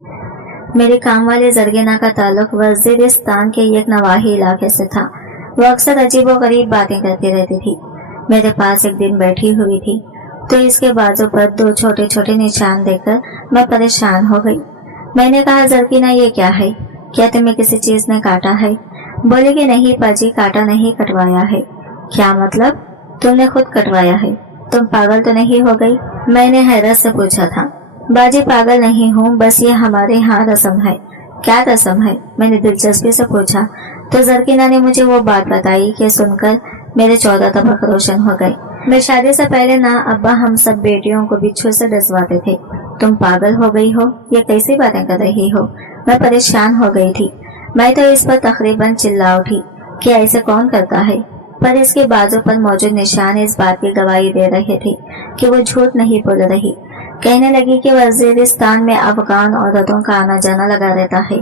मेरे काम वाले जरगीना का ताल्लुक वजीरिस्तान के एक नवाही इलाके से था। वो अक्सर अजीबोगरीब बातें करती रहती थी। मेरे पास एक दिन बैठी हुई थी तो इसके बाजू पर 2 छोटे छोटे निशान देखकर मैं परेशान हो गई। मैंने कहा, जरगीना ये क्या है? क्या तुम्हें किसी चीज ने काटा है? बोली कि नहीं पाजी, काटा नहीं, कटवाया है। क्या मतलब? तुमने खुद कटवाया है? तुम पागल तो नहीं हो गई? मैंने हैरत से पूछा था। बाजी, पागल नहीं हूँ, बस ये हमारे यहाँ रस्म है। क्या रस्म है? मैंने दिलचस्पी से पूछा तो जरकीना ने मुझे वो बात बताई कि सुनकर मेरे 14 तबक रोशन हो गए। मैं शादी से पहले ना अब्बा हम सब बेटियों को बिच्छू से डसवाते थे। तुम पागल हो गई हो? ये कैसी बातें कर रही हो? मैं परेशान हो गई थी। मैं तो इस पर तकरीबन चिल्ला उठी कि ऐसे कौन करता है, पर इसके बाजू पर मौजूद निशान इस बात की गवाही दे रहे थे कि वो झूठ नहीं बोल रही। कहने लगी कि वजीरिस्तान में अफगान औरतों का आना जाना लगा रहता है।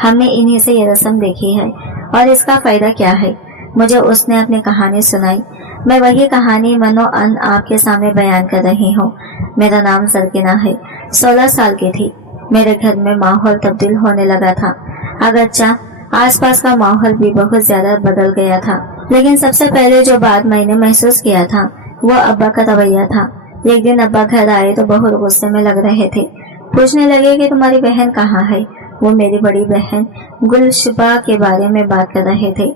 हमने इन्हीं से ये रस्म देखी है और इसका फायदा क्या है। मुझे उसने अपनी कहानी सुनाई। मैं वही कहानी मनो अन आपके सामने बयान कर रही हूँ। मेरा नाम जरकीना है। 16 साल की थी। मेरे घर में माहौल तब्दील होने लगा था। अगरचा आसपास का माहौल भी बहुत ज्यादा बदल गया था, लेकिन सबसे पहले जो बात मैंने महसूस किया था वो अब्बा का रवैया था। एक दिन अब्बा घर आए तो बहुत गुस्से में लग रहे थे। पूछने लगे कि तुम्हारी बहन कहाँ है। वो मेरी बड़ी बहन गुलशबा के बारे में बात कर रहे थे।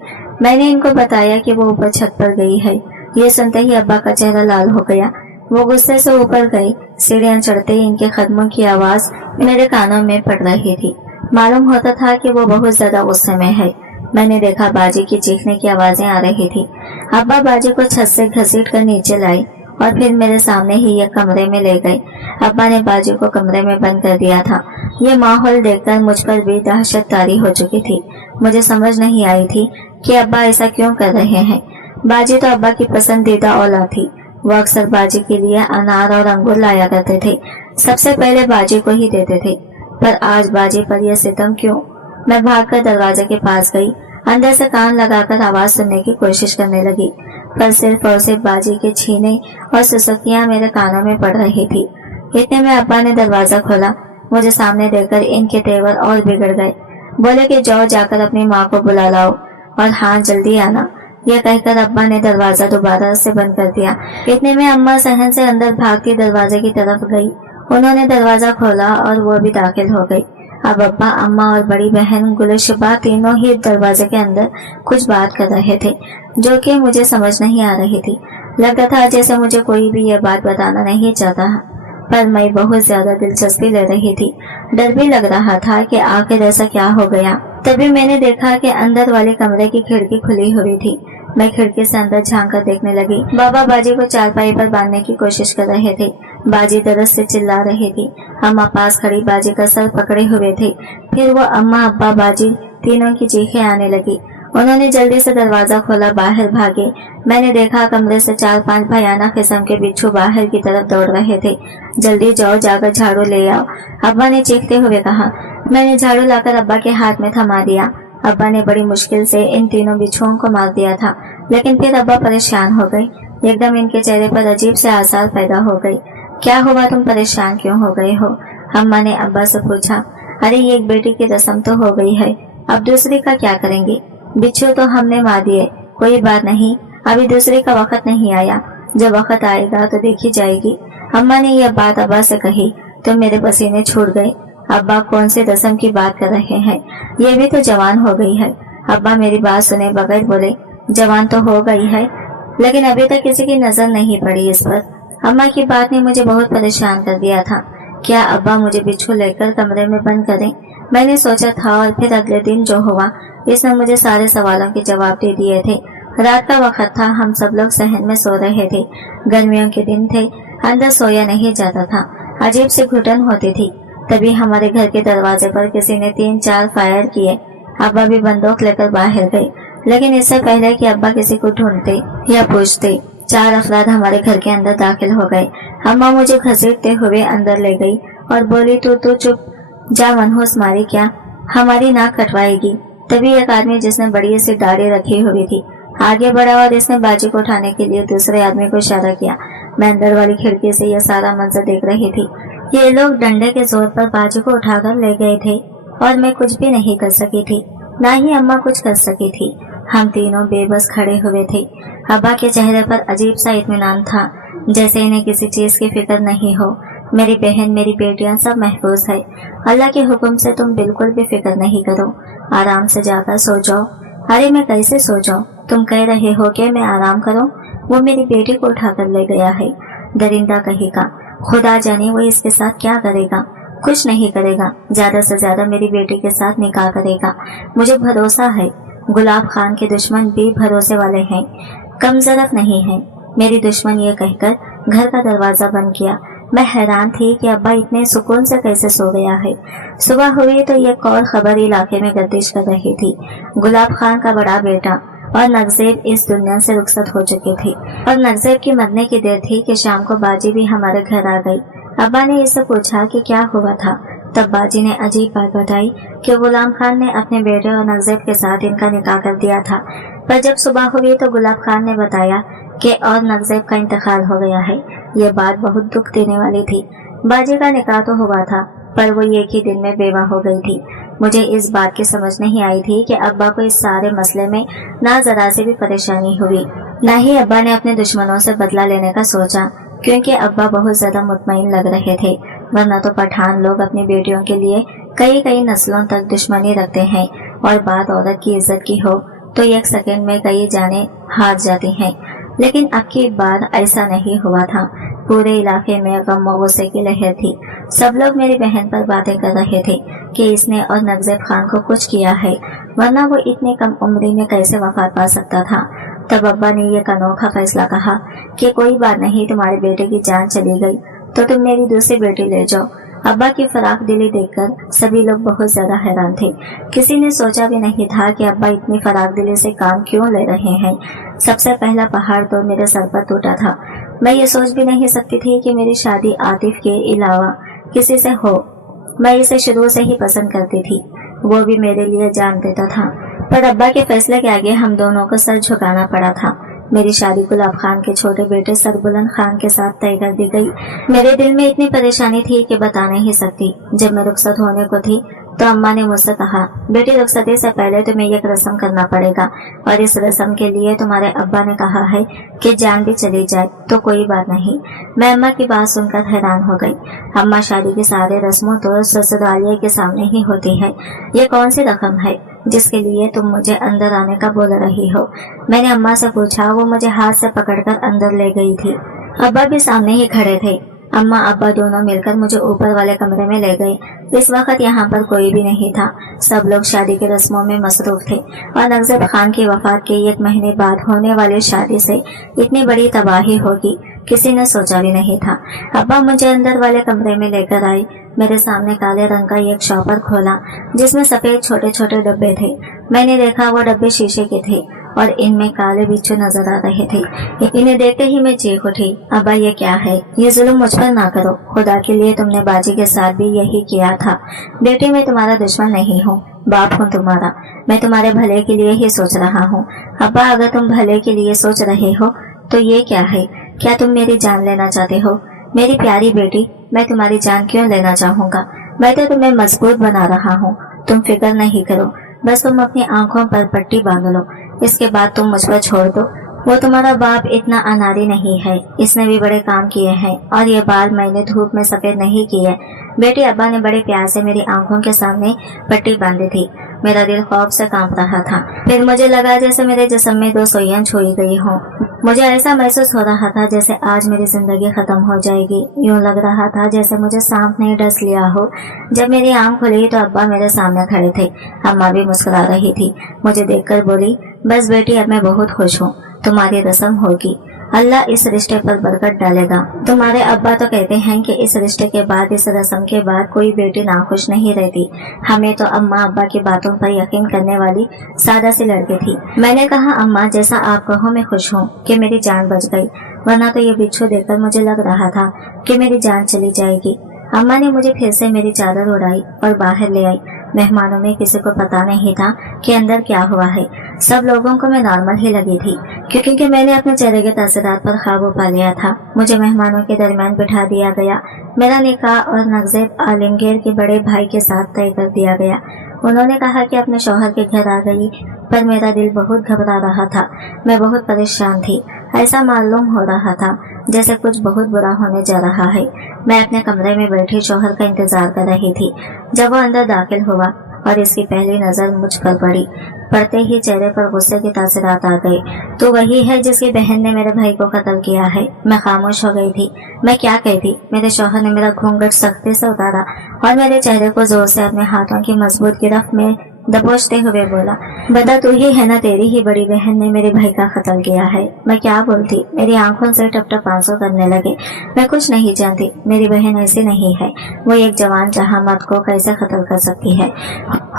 मैंने इनको बताया कि वो ऊपर छत पर गई है। ये सुनते ही अब्बा का चेहरा लाल हो गया। वो गुस्से से ऊपर गए। सीढ़ियां चढ़ते ही इनके कदमों की आवाज मेरे कानों में पड़ रही थी। मालूम होता था कि वो बहुत ज्यादा गुस्से में है। मैंने देखा बाजी की चीखने की आवाजें आ रही थी। अब्बा बाजी को छत से घसीट कर नीचे लाए और फिर मेरे सामने ही एक कमरे में ले गए। अब्बा ने बाजी को कमरे में बंद कर दिया था। ये माहौल देखकर मुझ पर भी दहशत तारी हो चुकी थी। मुझे समझ नहीं आई थी कि अब्बा ऐसा क्यों कर रहे हैं। बाजी तो अब्बा की पसंदीदा औलाद थी। वो अक्सर बाजी के लिए अनार और अंगूर लाया करते थे। सबसे पहले बाजी को ही देते थे, पर आज बाजी पर यह सितम क्यों? मैं भागकर दरवाजे के पास गई। अंदर से कान लगाकर आवाज सुनने की कोशिश करने लगी, पर सिर्फ और सिर्फ बाजी के छीने और सुसुकियां मेरे कानों में पड़ रही थी। इतने में अब्बा ने दरवाजा खोला। मुझे सामने देखकर इनके तेवर और बिगड़ गए। बोले कि जाओ जाकर अपनी माँ को बुला लाओ और हाँ जल्दी आना। यह कहकर अब्बा ने दरवाजा दोबारा से बंद कर दिया। इतने में अम्मा सहन से अंदर भागती दरवाजे की तरफ गई। उन्होंने दरवाजा खोला और वो भी दाखिल हो गई। अब अब्बा, अम्मा और बड़ी बहन गुलशबा तीनों ही दरवाजे के अंदर कुछ बात कर रहे थे जो कि मुझे समझ नहीं आ रही थी। लगता था जैसे मुझे कोई भी यह बात बताना नहीं चाहता, पर मैं बहुत ज्यादा दिलचस्पी ले रही थी। डर भी लग रहा था कि आखिर ऐसा क्या हो गया। तभी मैंने देखा कि अंदर वाले कमरे की खिड़की खुली हुई थी। मैं खिड़की से अंदर झांक कर देखने लगी। बाबा बाजी को चारपाई पर बांधने की कोशिश कर रहे थे। बाजी दर्द से चिल्ला रही थी। अम्मा पास खड़ी बाजी का सर पकड़े हुए थे। फिर वो अम्मा, अब्बा, बाजी तीनों की चीखें आने लगी। उन्होंने जल्दी से दरवाजा खोला, बाहर भागे। मैंने देखा कमरे से 4-5 भयानक किस्म के बिच्छू बाहर की तरफ दौड़ रहे थे। जल्दी जाओ, जाकर झाड़ू ले आओ, अब्बा ने चीखते हुए कहा। मैंने झाड़ू लाकर अब्बा के हाथ में थमा दिया। अब्बा ने बड़ी मुश्किल से इन तीनों बिच्छुओं को मार दिया था, लेकिन फिर अब्बा परेशान हो गए। एकदम इनके चेहरे पर अजीब से आसार पैदा हो गई। क्या हुआ, तुम परेशान क्यों हो गए हो? अम्मा ने अब्बा से पूछा। अरे ये एक बेटी की रस्म तो हो गई है, अब दूसरी का क्या करेंगे? बिच्छू तो हमने मार दिए, कोई बात नहीं, अभी दूसरे का वक्त नहीं आया। जब वक्त आएगा तो देखी जाएगी। अम्मा ने यह बात अब्बा से कही तो मेरे पसीने छूट गए। अब्बा कौन से रस्म की बात कर रहे हैं? ये भी तो जवान हो गई है। अब्बा मेरी बात सुने बगैर बोले, जवान तो हो गई है, लेकिन अभी तक किसी की नजर नहीं पड़ी इस पर। अम्मा की बात ने मुझे बहुत परेशान कर दिया था। क्या अब्बा मुझे बिच्छू लेकर कमरे में बंद करें? मैंने सोचा था, और फिर अगले दिन जो हुआ इसने मुझे सारे सवालों के जवाब दे दिए थे। रात का वक्त था, हम सब लोग सहन में सो रहे थे। गर्मियों के दिन थे, अंदर सोया नहीं जाता था, अजीब सी घुटन होती थी। तभी हमारे घर के दरवाजे पर किसी ने 3-4 फायर किए। अब्बा भी बंदूक लेकर बाहर गए, लेकिन इससे पहले कि अब्बा किसी को ढूंढते या पूछते 4 अफराद हमारे घर के अंदर दाखिल हो गए। अम्मा मुझे घसीटते हुए अंदर ले गई और बोली, तू चुप जा, मनहूस मारी क्या, हमारी नाक कटवाएगी। तभी एक आदमी जिसने बड़ी सी दाढ़ी रखी हुई थी आगे बढ़ा और इसने बाजी को उठाने के लिए दूसरे आदमी को इशारा किया। मैं अंदर वाली खिड़की से यह सारा मंजर देख रही थी। ये लोग डंडे के जोर पर बाजी को उठाकर ले गए थे और मैं कुछ भी नहीं कर सकी थी, ना ही अम्मा कुछ कर सकी थी। हम तीनों बेबस खड़े हुए थे। अब्बा के चेहरे पर अजीब सा इत्मीनान था, जैसे इन्हें किसी चीज की फिक्र नहीं हो। मेरी बहन, मेरी बेटियां सब महफूज है। अल्लाह के हुक्म से तुम बिल्कुल भी फिक्र नहीं करो, आराम से जाकर सो जाओ। अरे मैं कैसे सो जाऊं? तुम कह रहे हो कि मैं आराम करूं? वो मेरी बेटी को उठाकर ले गया है, दरिंदा कहेगा। खुदा जाने वो इसके साथ क्या करेगा। कुछ नहीं करेगा, ज्यादा से ज्यादा मेरी बेटी के साथ निकाह करेगा। मुझे भरोसा है। गुलाब खान के दुश्मन भी भरोसे वाले हैं, कम ज़रफ नहीं है। मेरी दुश्मन ये कहकर घर का दरवाजा बंद किया। मैं हैरान थी कि अब्बा इतने सुकून से कैसे सो गया है। सुबह हुई तो एक और खबर इलाके में गर्दिश कर रही थी। गुलाब खान का बड़ा बेटा और नगजेब इस दुनिया से रुखसत हो चुके थे और नगजेब की मरने की देर थी कि शाम को बाजी भी हमारे घर आ गई। अब्बा ने इससे पूछा कि क्या हुआ था। तब बाजी ने अजीब बात बताई कि गुलाम खान ने अपने बेटे और नगजेब के साथ इनका निकाह कर दिया था। पर जब सुबह हुई तो गुलाब खान ने बताया कि और नगजेब का इंतकाल हो गया है। ये बात बहुत दुख देने वाली थी। बाजी का निकाह तो हुआ था, पर वो एक ही दिन में बेवा हो गई थी। मुझे इस बात की समझ नहीं आई थी कि अब्बा को इस सारे मसले में ना जरा सी भी परेशानी हुई। न ही अब्बा ने अपने दुश्मनों से बदला लेने का सोचा, क्योंकि अब्बा बहुत ज्यादा मुतमईन लग रहे थे। वरना तो पठान लोग अपनी बेटियों के लिए कई कई नस्लों तक दुश्मनी रखते हैं, और बात औरत की इज्जत की हो तो एक सेकंड में कई जाने हार जाती हैं। लेकिन अब की बार ऐसा नहीं हुआ था। पूरे इलाके में गम व गुस्से की लहर थी। सब लोग मेरी बहन पर बातें कर रहे थे कि इसने और नगजेब खान को कुछ किया है, वरना वो इतनी कम उम्री में कैसे वफात पा सकता था। तब अब्बा ने यह अनोखा फैसला कहा कि कोई बात नहीं, तुम्हारे बेटे की जान चली गई तो तुम मेरी दूसरी बेटी ले जाओ। अब्बा की फराख दिली देखकर सभी लोग बहुत ज्यादा हैरान थे। किसी ने सोचा भी नहीं था कि अब्बा इतनी फराख दिली से काम क्यों ले रहे हैं। सबसे पहला पहाड़ तो मेरे सर पर टूटा था। मैं ये सोच भी नहीं सकती थी कि मेरी शादी आतिफ के अलावा किसी से हो। मैं इसे शुरू से ही पसंद करती थी, वो भी मेरे लिए जान देता था। पर अब्बा के फैसले के आगे हम दोनों को सर झुकाना पड़ा था। मेरी शादी गुलाब खान के छोटे बेटे सरबुलंद खान के साथ तय कर दी गई। मेरे दिल में इतनी परेशानी थी कि बता नहीं सकती। जब मैं रुखसत होने को थी तो अम्मा ने मुझसे कहा, बेटी रुखसती से पहले तुम्हें एक रस्म करना पड़ेगा, और इस रस्म के लिए तुम्हारे अब्बा ने कहा है कि जान भी चली जाए तो कोई बात नहीं। मैं अम्मा की बात सुनकर हैरान हो गई। अम्मा, शादी की सारे रस्मों तो ससुरालिये के सामने ही होती है। ये कौन सी रकम है जिसके लिए तुम मुझे अंदर आने का बोल रही हो? मैंने अम्मा से पूछा। वो मुझे हाथ से पकड़कर अंदर ले गई थी। अब्बा भी सामने ही खड़े थे। अम्मा अब्बा दोनों मिलकर मुझे ऊपर वाले कमरे में ले गए। इस वक्त यहाँ पर कोई भी नहीं था। सब लोग शादी की रस्मों में मसरूफ थे, और नगजेब खान की वफात के 1 महीने बाद होने वाली शादी से इतनी बड़ी तबाही होगी किसी ने सोचा भी नहीं था। अब्बा मुझे अंदर वाले कमरे में लेकर आए। मेरे सामने काले रंग का एक शॉपर खोला जिसमें सफेद छोटे छोटे डब्बे थे। मैंने देखा वो डब्बे शीशे के थे और इनमें काले बिच्छू नजर आ रहे थे। इन्हें देखते ही मैं चीख उठी, अब्बा ये क्या है? ये जुल्म मुझ पर ना करो। खुदा के लिए तुमने बाजी के साथ भी यही किया था। बेटी, मैं तुम्हारा दुश्मन नहीं हूँ, बाप हूँ तुम्हारा। मैं तुम्हारे भले के लिए ही सोच रहा हूँ। अब्बा, अगर तुम भले के लिए सोच रहे हो तो ये क्या है? क्या तुम मेरी जान लेना चाहते हो? मेरी प्यारी बेटी, मैं तुम्हारी जान क्यों लेना चाहूँगा? मैं तो तुम्हें मजबूत बना रहा हूँ। तुम फिक्र नहीं करो, बस तुम अपनी आंखों पर पट्टी बांध लो। इसके बाद तुम मुझ पर छोड़ दो। वो तुम्हारा बाप इतना अनाड़ी नहीं है, इसने भी बड़े काम किए हैं, और ये बाल मैंने धूप में सफेद नहीं किए। बेटी, अब्बा ने बड़े प्यार से मेरी आंखों के सामने पट्टी बांधी थी। मेरा दिल खौफ से कांप रहा था। फिर मुझे लगा जैसे मेरे जिस्म में 2 सुइयां छुई गई हों। मुझे ऐसा महसूस हो रहा था जैसे आज मेरी जिंदगी खत्म हो जाएगी। यूं लग रहा था जैसे मुझे सांप ने डस लिया हो। जब मेरी आंख खुली तो अब्बा मेरे सामने खड़े थे। अम्मा भी मुस्कुरा रही थी। मुझे देखकर बोली, बस बेटी, अब मैं बहुत खुश हूँ। तुम्हारी रस्म होगी, अल्लाह इस रिश्ते पर बरकत डालेगा। तुम्हारे अब्बा तो कहते हैं कि इस रिश्ते के बाद, इस रस्म के बाद कोई बेटी नाखुश नहीं रहती। हमें तो अम्मा अब्बा की बातों पर यकीन करने वाली सादा सी लड़की थी। मैंने कहा, अम्मा, जैसा आप कहो मैं खुश हूँ कि मेरी जान बच गई, वरना तो ये बिच्छू देखकर मुझे लग रहा था कि मेरी जान चली जाएगी। अम्मा ने मुझे फिर से मेरी चादर उड़ाई और बाहर ले आई। मेहमानों में किसी को पता नहीं था कि अंदर क्या हुआ है। सब लोगों को मैं नॉर्मल ही लगी थी, क्योंकि मैंने अपने चेहरे के तासरात पर काबू पा लिया था। मुझे मेहमानों के दरमियान बिठा दिया गया। मेरा निकाह और नगज़ेब आलमगीर के बड़े भाई के साथ तय कर दिया गया। उन्होंने कहा कि अपने शौहर के घर आ गई, पर मेरा दिल बहुत घबरा रहा था। मैं बहुत परेशान थी। ऐसा मालूम हो रहा था जैसे कुछ बहुत बुरा होने जा रहा है। मैं अपने कमरे में बैठी शौहर का इंतजार कर रही थी। जब वो अंदर दाखिल हुआ और इसकी पहली नजर मुझ पर पड़ी, पड़ते ही चेहरे पर गुस्से के तासरात आ गए। तो वही है जिसकी बहन ने मेरे भाई को कत्ल किया है। मैं खामोश हो गई थी। मैं क्या कहती। मेरे शौहर ने मेरा घूंघट सख्ती से उतारा और मेरे चेहरे को जोर से अपने हाथों की मजबूत गिरफ्त में दबोचते हुए बोला, बता तू ही है ना, तेरी ही बड़ी बहन ने मेरे भाई का कत्ल किया है। मैं क्या बोलती। मेरी आंखों से टप टप आंसू करने लगे। मैं कुछ नहीं जानती। मेरी बहन ऐसी नहीं है। वो एक जवान जहां मर्द को कैसे कत्ल कर सकती है।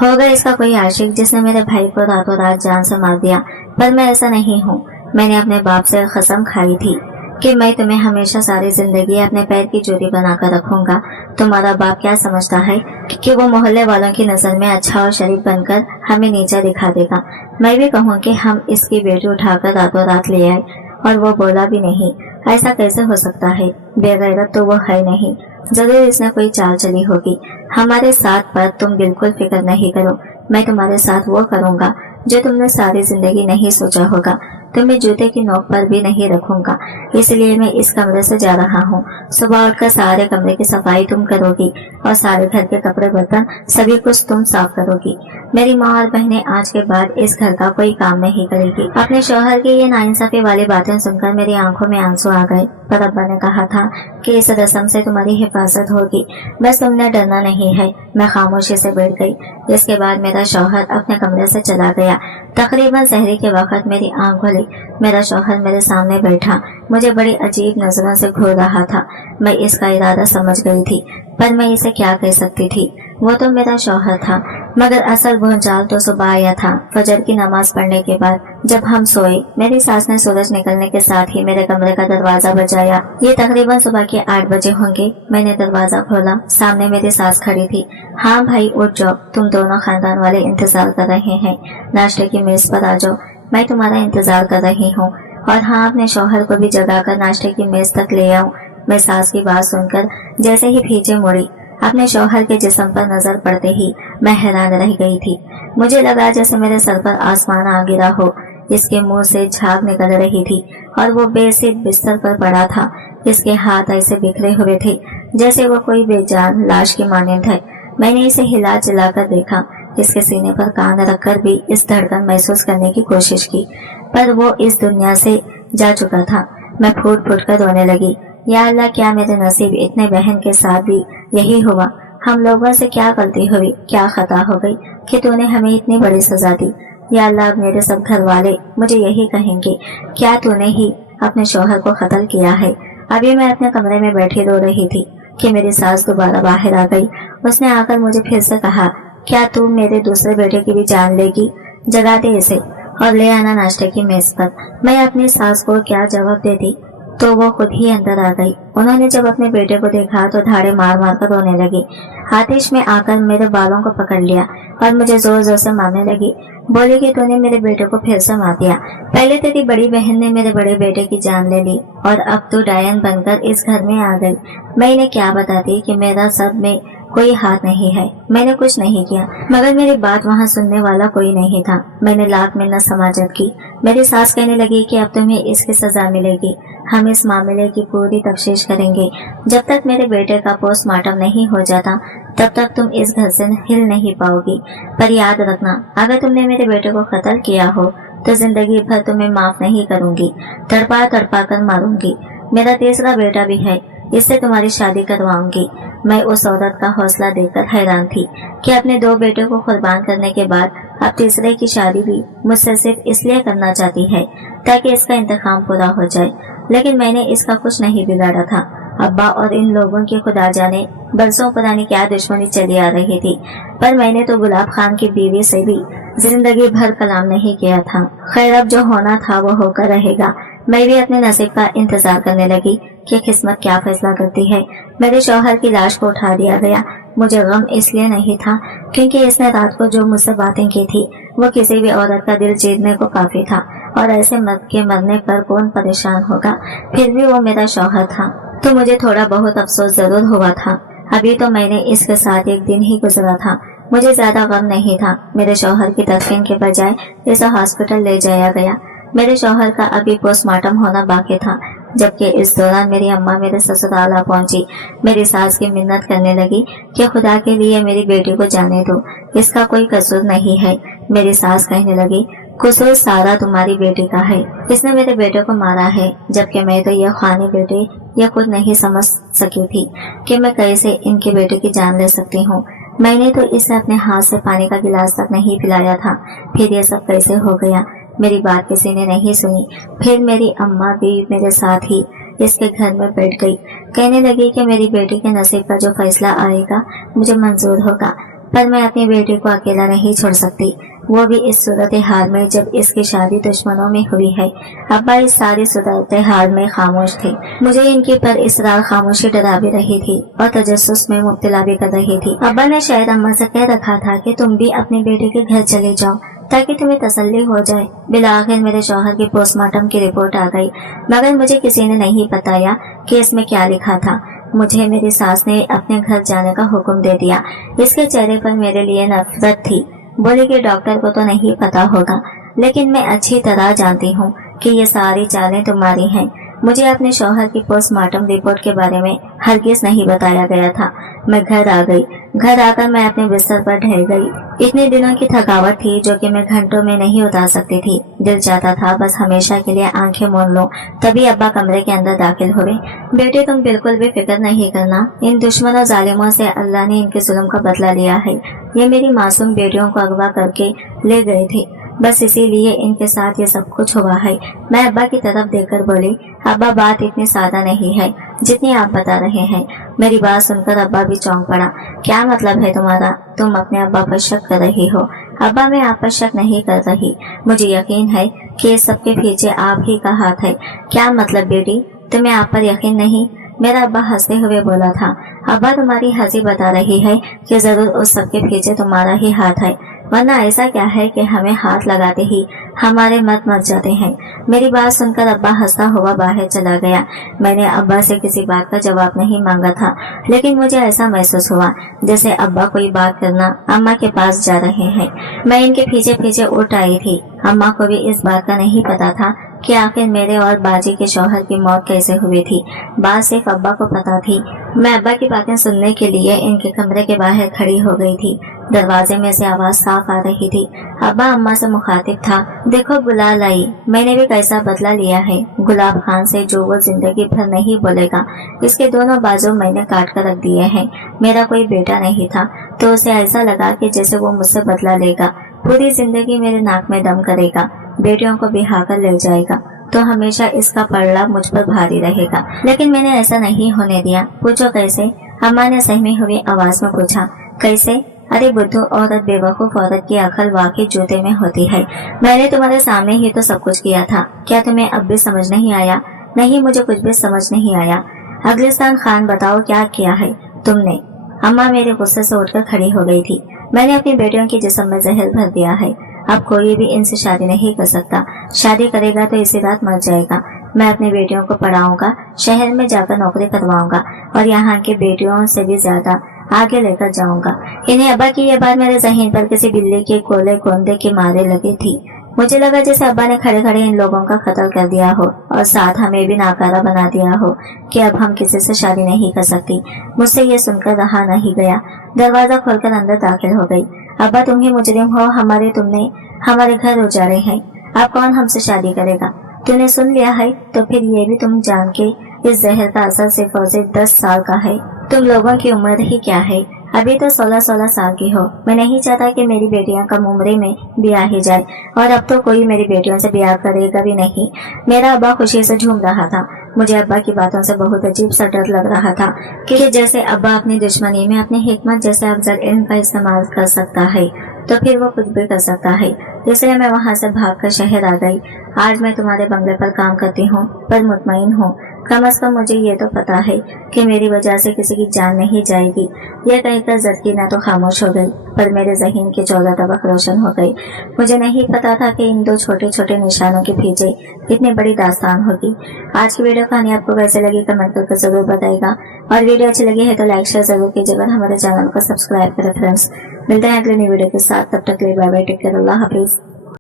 होगा इसका कोई आशिक जिसने मेरे भाई को रातों रात जान से मार दिया, पर मैं ऐसा नहीं हूँ। मैंने अपने बाप से कसम खाई थी कि मैं तुम्हें हमेशा सारी जिंदगी अपने पैर की चोटी बनाकर रखूंगा। तुम्हारा बाप क्या समझता है कि वो मोहल्ले वालों की नजर में अच्छा और शरीफ बनकर हमें नीचा दिखा देगा। मैं भी कहूँ कि हम इसकी बेटी उठाकर रातों रात ले आए, और वो बोला भी नहीं। ऐसा कैसे हो सकता है। बेगैरत तो वो है नहीं। जरूर इसने कोई चाल चली होगी हमारे साथ, पर तुम बिल्कुल फिक्र नहीं करो। मैं तुम्हारे साथ वो करूंगा जो तुमने सारी जिंदगी नहीं सोचा होगा। तुम्हें जूते की नोक पर भी नहीं रखूंगा। इसलिए मैं इस कमरे से जा रहा हूँ। सुबह उठकर सारे कमरे की सफाई तुम करोगी और सारे घर के कपड़े बर्तन सभी कुछ तुम साफ करोगी। मेरी माँ और बहनें आज के बाद इस घर का कोई काम नहीं करेगी। अपने शौहर की ये नाइंसाफी वाली बातें सुनकर मेरी आंखों में आंसू आ गए। पर अब्बा ने कहा था कि इस रस्म से तुम्हारी हिफाजत होगी, बस तुमने डरना नहीं है। मैं खामोशी से बैठ गई। इसके बाद मेरा शौहर अपने कमरे से चला गया। तकरीबन सहरी के वक्त मेरी आंख खुली। मेरा शौहर मेरे सामने बैठा मुझे बड़ी अजीब नजरों से घूर रहा था। मैं इसका इरादा समझ गई थी, पर मैं इसे क्या कह सकती थी। वो तो मेरा शौहर था, मगर असल भूचाल तो सुबह आया था। फजर की नमाज पढ़ने के बाद जब हम सोए, मेरी सास ने सूरज निकलने के साथ ही मेरे कमरे का दरवाजा बजाया। ये तकरीबन सुबह के 8 बजे होंगे। मैंने दरवाजा खोला। सामने मेरी सास खड़ी थी। हाँ भाई उठ जाओ, तुम दोनों खानदान वाले इंतजार कर रहे हैं। नाश्ते की मेज पर आ जाओ, मैं तुम्हारा इंतजार कर रही हूँ। और हाँ, अपने शौहर को भी जगाकर नाश्ते की मेज तक ले आओ। मैं सास की बात सुनकर जैसे ही पीछे मुड़ी, अपने शौहर के जिस्म पर नजर पड़ते ही मैं हैरान रह गई थी। मुझे लगा जैसे मेरे सर पर आसमान आ गिरा हो। इसके मुंह से झाग निकल रही थी और वो बेसिर बिस्तर पर पड़ा था। इसके हाथ ऐसे बिखरे हुए थे जैसे वो कोई बेजान लाश की मानंद है। मैंने इसे हिला चिल्लाकर देखा। इसके सीने पर कान रखकर भी इस धड़कन महसूस करने की कोशिश की, पर वो इस दुनिया से जा चुका था। मैं फूट फूट कर रोने लगी। या अल्लाह, क्या मेरे नसीब इतने बहन के साथ भी यही हुआ। हम लोगों से क्या गलती हुई, क्या खता हो गई कि तूने हमें इतनी बड़ी सजा दी। या अल्लाह, मेरे सब घर वाले मुझे यही कहेंगे, क्या तूने ही अपने शौहर को कत्ल किया है। अभी मैं अपने कमरे में बैठी रो रही थी कि मेरी सास दोबारा बाहर आ गई। उसने आकर मुझे फिर से कहा, क्या तू मेरे दूसरे बेटे की भी जान लेगी। जगा दे इसे और ले आना नाश्ते की मेज पर। मैं अपनी सास को क्या जवाब देती, तो वो खुद ही अंदर आ गई। उन्होंने जब अपने बेटे को देखा तो धाड़े मार मार कर रोने लगी। आतिश में आकर मेरे बालों को पकड़ लिया और मुझे जोर जोर से मारने लगी। बोली कि तूने मेरे बेटे को फिर से मार दिया। पहले तेरी बड़ी बहन ने मेरे बड़े बेटे की जान ले ली और अब तू डायन बनकर इस घर में आ गई। मैं इन्हें क्या बताती कि मेरा सब में कोई हाथ नहीं है। मैंने कुछ नहीं किया, मगर मेरी बात वहाँ सुनने वाला कोई नहीं था। मैंने लाख मिन्नत समाजत की। मेरी सास कहने लगी कि अब तुम्हें इसकी सजा मिलेगी। हम इस मामले की पूरी तफ्तीश करेंगे। जब तक मेरे बेटे का पोस्टमार्टम नहीं हो जाता तब तक तुम इस घर से हिल नहीं पाओगी। पर याद रखना, अगर तुमने मेरे बेटे को कत्ल किया हो तो जिंदगी भर तुम्हें माफ नहीं करूंगी। तड़पा तड़पा कर मारूंगी। मेरा तीसरा बेटा भी है, इससे तुम्हारी शादी करवाऊंगी। मैं उस औरत का हौसला देखकर हैरान थी कि अपने 2 बेटे को कुर्बान करने के बाद अब तीसरे की शादी भी मुझसे सिर्फ इसलिए करना चाहती है ताकि इसका इंतकाम पूरा हो जाए। लेकिन मैंने इसका कुछ नहीं बिगाड़ा था। अब्बा और इन लोगों की खुदा जाने बरसों पुरानी क्या दुश्मनी चली आ रही थी, पर मैंने तो गुलाब खान की बीवी से भी जिंदगी भर कलाम नहीं किया था। खैर, अब जो होना था वो होकर रहेगा। मैं भी अपने नसीब का इंतजार करने लगी कि किस्मत क्या फैसला करती है। मेरे शौहर की लाश को उठा दिया गया। मुझे गम इसलिए नहीं था क्योंकि इसने रात को जो मुझसे बातें की थी वो किसी भी औरत का दिल जीतने को काफी था, और ऐसे मर्द के मरने पर कौन परेशान होगा। फिर भी वो मेरा शौहर था तो मुझे थोड़ा बहुत अफसोस जरूर हुआ था। अभी तो मैंने इसके साथ एक दिन ही गुजरा था। मुझे ज्यादा गम नहीं था। मेरे शौहर की तदफीन के बजाय इसे हॉस्पिटल ले जाया गया। मेरे शौहर का अभी पोस्टमार्टम होना बाकी था, जबकि इस दौरान मेरी अम्मा मेरे ससुराल आ पहुंची। मेरी सास की मिन्नत करने लगी कि खुदा के लिए मेरी बेटी को जाने दो, इसका कोई कसूर नहीं है। मेरी सास कहने लगी, कसूर सारा तुम्हारी बेटी का है, इसने मेरे बेटे को मारा है। जबकि मैं तो यह खानी बेटी यह खुद नहीं समझ सकी थी कि मैं कैसे इनके बेटे की जान ले सकती हूँ। मैंने तो इसे अपने हाथ से पानी का गिलास तक नहीं पिलाया था, फिर यह सब कैसे हो गया। मेरी बात किसी ने नहीं सुनी। फिर मेरी अम्मा भी मेरे साथ ही इसके घर में बैठ गई। कहने लगी कि मेरी बेटी के नसीब का जो फैसला आएगा मुझे मंजूर होगा, पर मैं अपनी बेटी को अकेला नहीं छोड़ सकती, वो भी इस सूरत हाल में जब इसकी शादी दुश्मनों में हुई है। अब्बा इस सारी सूरत हाल में खामोश थे। मुझे इनकी पर इसरार खामोशी डरा भी रही थी और तजस्सुस में मुब्तला भी कर रही थी। अब्बा ने शायद अम्मा से कह रखा था कि तुम भी अपने बेटे के घर चले जाओ ताकि तुम्हें तसल्ली हो जाए। बिलाखिर मेरे शौहर की पोस्टमार्टम की रिपोर्ट आ गई, मगर मुझे किसी ने नहीं बताया कि इसमें क्या लिखा था। मुझे मेरी सास ने अपने घर जाने का हुक्म दे दिया। इसके चेहरे पर मेरे लिए नफरत थी। बोली कि डॉक्टर को तो नहीं पता होगा, लेकिन मैं अच्छी तरह जानती हूँ कि ये सारी चालें तुम्हारी हैं। मुझे अपने शौहर की पोस्टमार्टम रिपोर्ट के बारे में हरगिज नहीं बताया गया था। मैं घर आ गई। घर आकर मैं अपने बिस्तर पर ढह गई। इतने दिनों की थकावट थी जो कि मैं घंटों में नहीं उतार सकती थी। दिल चाहता था बस हमेशा के लिए आंखें मूंद लूं। तभी अब्बा कमरे के अंदर दाखिल हुए। बेटे तुम बिल्कुल भी फिक्र नहीं करना, इन दुश्मनों जालिमों से अल्लाह ने इनके जुल्म का बदला लिया है। ये मेरी मासूम बेटियों को अगवा करके ले गए थे, बस इसीलिए इनके साथ ये सब कुछ हुआ है। मैं अब्बा की तरफ देखकर बोली, अब्बा बात इतनी सादा नहीं है जितनी आप बता रहे हैं। मेरी बात सुनकर अब्बा भी चौंक पड़ा। क्या मतलब है तुम्हारा? तुम अपने अब्बा पर शक कर रही हो? अब्बा मैं आप पर शक नहीं कर रही, मुझे यकीन है कि इस सब के पीछे आप ही का हाथ है। क्या मतलब बेटी, तुम्हें आप पर यकीन नहीं? मेरा अब्बा हंसते हुए बोला था। अब्बा तुम्हारी हंसी बता रही है कि जरूर उस सब के पीछे तुम्हारा ही हाथ है, वरना ऐसा क्या है कि हमें हाथ लगाते ही हमारे मत मर जाते हैं। मेरी बात सुनकर अब्बा हंसता हुआ बाहर चला गया। मैंने अब्बा से किसी बात का जवाब नहीं मांगा था, लेकिन मुझे ऐसा महसूस हुआ जैसे अब्बा कोई बात करना अम्मा के पास जा रहे हैं। मैं इनके पीछे पीछे उठ आई थी। अम्मा को भी इस बात का नहीं पता था कि आखिर मेरे और बाजी के शौहर की मौत कैसे हुई थी। बात सिर्फ अब्बा को पता थी। मैं अब्बा की बातें सुनने के लिए इनके कमरे के बाहर खड़ी हो गई थी। दरवाजे में से आवाज साफ आ रही थी। अब्बा अम्मा से मुखातिब था, देखो गुलाल आई, मैंने भी कैसा बदला लिया है। गुलाब खान से जो वो जिंदगी भर नहीं बोलेगा, इसके दोनों बाजू मैंने काट कर रख दिए हैं। मेरा कोई बेटा नहीं था तो उसे ऐसा लगा कि जैसे वो मुझसे बदला लेगा, पूरी जिंदगी मेरे नाक में दम करेगा, बेटियों को बिहा कर ले जाएगा, तो हमेशा इसका पलड़ा मुझ पर भारी रहेगा। लेकिन मैंने ऐसा नहीं होने दिया। पूछो कैसे? अम्मा ने सहमी हुई आवाज में पूछा। कैसे? अरे बुद्धू औरत, बेवकूफ औरत की अकल वाकई जूते में होती है। मैंने तुम्हारे सामने ही तो सब कुछ किया था, क्या तुम्हें अब भी समझ नहीं आया? नहीं, मुझे कुछ भी समझ नहीं आया। अगलिस्तान खान बताओ क्या किया है तुमने? अम्मा मेरे गुस्से से उठकर खड़ी हो गई थी। मैंने अपनी बेटियों के जिस्म में जहर भर दिया है। अब कोई भी इनसे शादी नहीं कर सकता। शादी करेगा तो इसी रात मर जाएगा। मैं अपनी बेटियों को पढ़ाऊंगा, शहर में जाकर नौकरी करवाऊंगा और यहाँ की बेटियों से भी ज्यादा आगे लेकर जाऊंगा। इन्हें अब्बा की यह बात मेरे ज़हन पर किसी बिल्ली के कोले कोंदे के मारे लगी थी। मुझे लगा जैसे अब्बा ने खड़े खड़े इन लोगों का कत्ल कर दिया हो और साथ हमें भी नाकारा बना दिया हो कि अब हम किसी से शादी नहीं कर सकती। मुझसे ये सुनकर रहा नहीं गया। दरवाजा खोलकर अंदर दाखिल हो गई। अब्बा तुम ही मुजरिम हो, तुमने हमारे घर उजाड़े हैं। अब कौन हमसे शादी करेगा? तूने सुन लिया है तो फिर ये भी तुम जान के इस जहर का असर सिर्फ और सिर्फ 10 साल का है। तुम लोगों की उम्र ही क्या है? अभी तो 16-16 साल की हो। मैं नहीं चाहता कि मेरी बेटियां कम उम्र में ब्याह ही जाए, और अब तो कोई मेरी बेटियों से ब्याह करेगा भी नहीं। मेरा अब्बा खुशी से झूम रहा था। मुझे अब्बा की बातों से बहुत अजीब सा डर लग रहा था कि जैसे अब्बा अपनी दुश्मनी में अपनी हिकमत जैसे अफजल इल्म का इस्तेमाल कर सकता है तो फिर वो कुछ भी कर सकता है। इसलिए मैं वहाँ से भागकर शहर आ गई। आज मैं तुम्हारे बंगले पर काम करती हूँ, पर मुतमईन हूँ। कम अज कम मुझे ये तो पता है कि मेरी वजह से किसी की जान नहीं जाएगी। यह कहकर ज़रकीना तो खामोश हो गई, पर मेरे ज़हीन की 14 तबक रोशन हो गई। मुझे नहीं पता था कि इन 2 छोटे छोटे निशानों के पीछे इतनी बड़ी दास्तान होगी। आज की वीडियो कहानी आपको कैसे लगी कमेंट करके जरूर बताइएगा, और वीडियो अच्छी लगी है तो लाइक शेयर जरूर कीजिएगा, हमारे चैनल को सब्सक्राइब करें फ्रेंड्स। मिलते हैं अगले नई वीडियो के साथ, तब तक के लिए बाय बाय, टेक केयर, अल्लाह हाफिज।